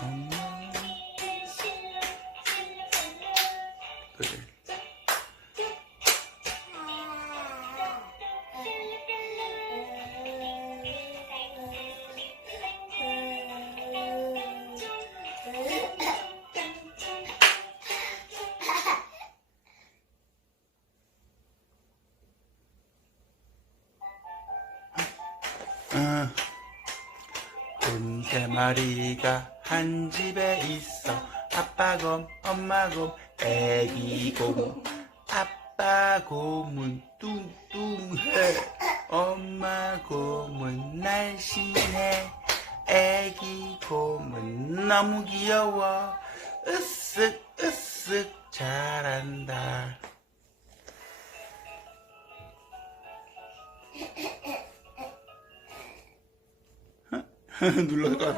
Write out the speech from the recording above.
엄마. 그래. 응. 곰세 마리가 한 집에 있어. 아빠 곰, 엄마 곰, 애기 곰. 아빠 곰은 뚱뚱해. 엄마 곰은 날씬해. 애기 곰은 너무 귀여워. 으쓱 으쓱 잘한다. 눌러가